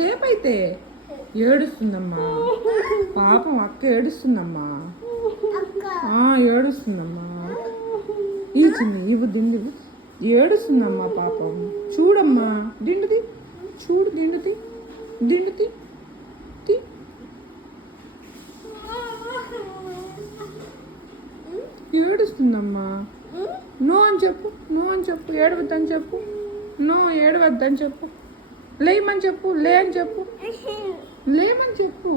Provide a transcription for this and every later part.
లేపైతే ఏడుస్తుందమ్మా పాపం, అక్క ఏడుస్తుందమ్మా. ఏడుస్తుందమ్మా. ఈ చిన్ని ఇవ్వు దిండు. ఏడుస్తుందమ్మా పాపం. చూడమ్మా దిండుది, చూడు దిండుది, దిండుది. ఏడుస్తుందమ్మా. నో అని చెప్పు, నో అని చెప్పు, ఏడవద్దని చెప్పు. నో ఏడవద్దని చెప్పు. లేమని చెప్పు, లే అని చెప్పు, లేమని చెప్పు.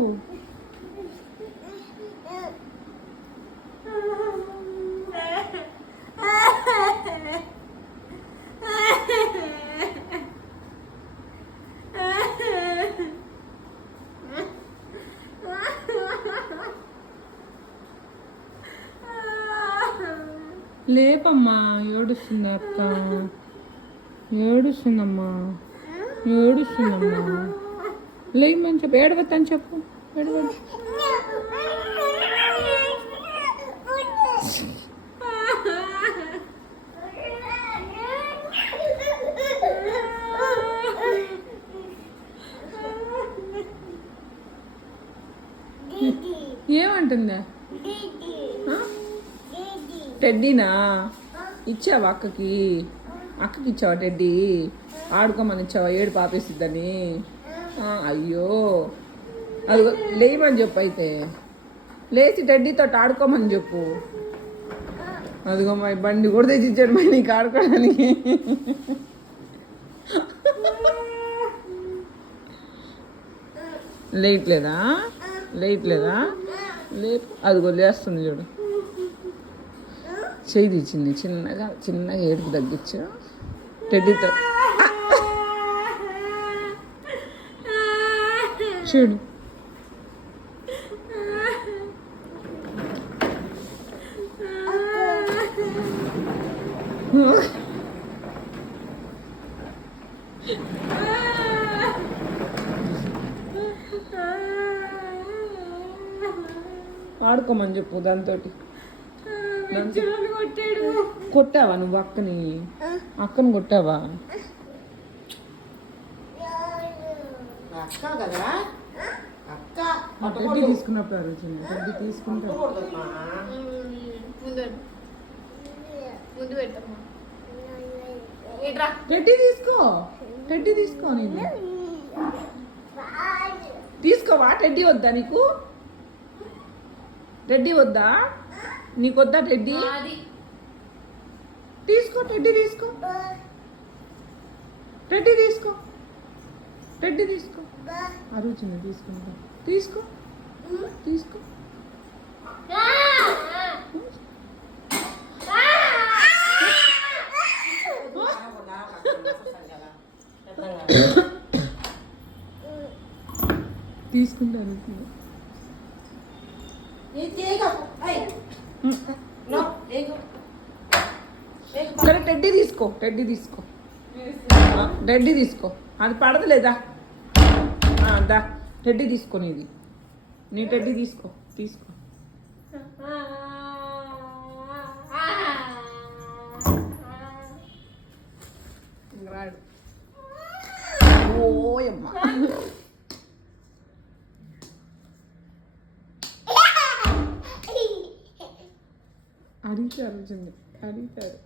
లేపమ్మా, ఏడుస్తుంది అక్క, ఏడుస్తుందమ్మా, ఏడుస్తుందమ్మా. లేమని చెప్పు, ఏడవద్దని చెప్పు, ఏడవద్దు. ఏమంటుందా? టెడ్డీనా ఇచ్చావా అక్కకి? అక్కకి ఇచ్చావా టెడ్డీ? ఆడుకోమని ఇచ్చావా? ఏడు పాపేసిద్దని. అయ్యో, అది లేమని చెప్పు. అయితే లేచి టెడ్డీతో ఆడుకోమని చెప్పు. అదిగో మా బండి కూడా తెచ్చిచ్చాడు మరి నీకు ఆడుకోవడానికి. లేట్లేదా? లేట్లేదా? లేపు. అదిగో లేస్తుంది చూడు. చేయి తెచ్చింది చిన్నగా, చిన్నగా ఏడుపు తగ్గించు టెడ్డీతో. చూడు ఆడుకోమని చెప్పు దాంతో. కొట్టావా నువ్వు అక్కని? అక్కను కొట్టావా? టెడ్డీ తీసుకున్నప్పుడు అరుచున్నా. టెడ్డీ తీసుకుంటా. టెడ్డీ తీసుకో, టెడ్డీ తీసుకో. నేను తీసుకోవా? టెడ్డీ వద్దా నీకు? టెడ్డీ వద్దా నీకు? వద్దా టెడ్డీ? తీసుకో, టెడ్డీ తీసుకో, టెడ్డీ తీసుకో, టెడ్డీ తీసుకో. అరుచున్నా తీసుకుంటా. తీసుకో, తీసుకో. తీసుకుంటాను. సరే టెడ్డీ తీసుకో, టెడ్డీ తీసుకో, టెడ్డీ తీసుకో. అది పడదులేదా? దా టెడ్డీ తీసుకో. నీది, నీ టెడ్డీ తీసుకో, తీసుకో. ఓయమ్మా, అడిగారు, అడిగారు.